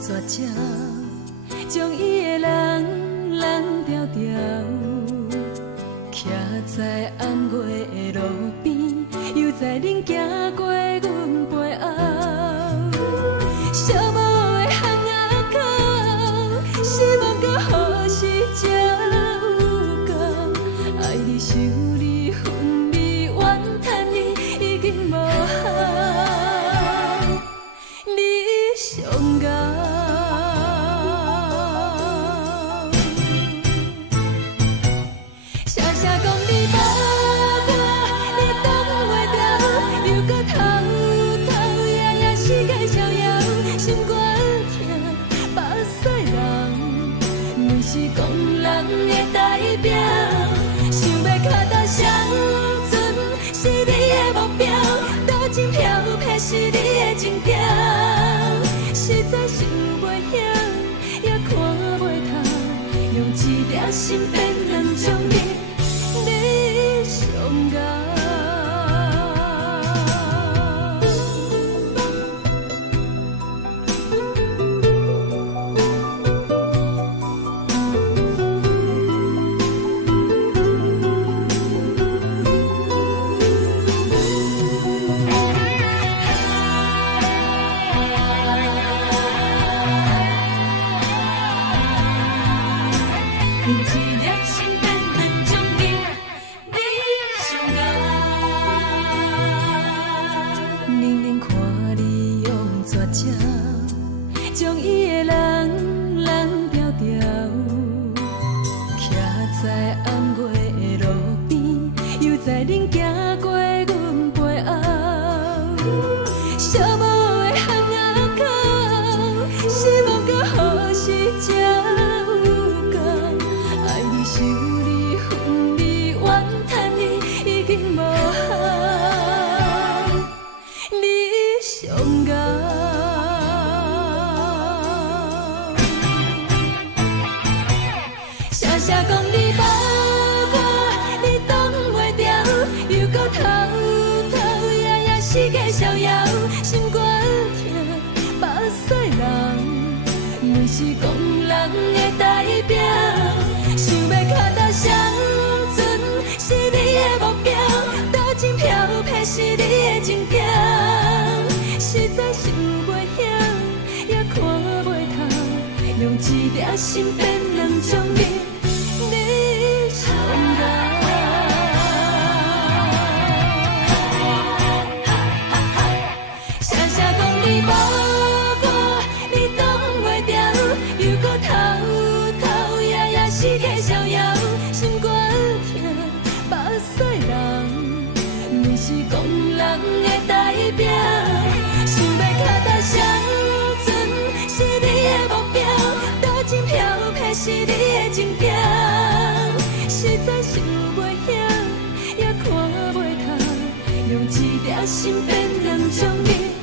绝情，将伊的人拦条条，徛在暗月的路边，又在恁行过阮背后。寂寞的巷仔口，希望搁好时才有到，爱你想你恨你怨叹你，已经无效。你上高。是讲人的代表，想要脚踏双船是你的目标，多情飘泊是你的情调，实在想袂晓，也看袂透，用一条心变两种命，你上高。用一粒心变两种命，你上高。宁宁看你用绝情，将伊的人拦条条，徛在暗月的路边，又在恁行过阮背后。寂寞的巷仔口，希望搁好时才。想你恨你怨叹你，已经无效，你上高。声声讲你无我，你挡袂牢，又搁偷偷夜夜四界逍遥，心肝疼，目屎流，阮是讲人的代表。想要脚踏双船是你的目标，多情飘泊是你的情调，实在想袂晓，也看袂透，用一条心变两种命，你上高。声声讲你无我，你挡袂牢，又搁偷夜夜四界逍遥，心肝疼，目屎流，阮是讲人的代表。想要脚踏双船是你的目标，多情飘泊是你的情调，实在想袂晓，也看袂透，用一条心变两种命。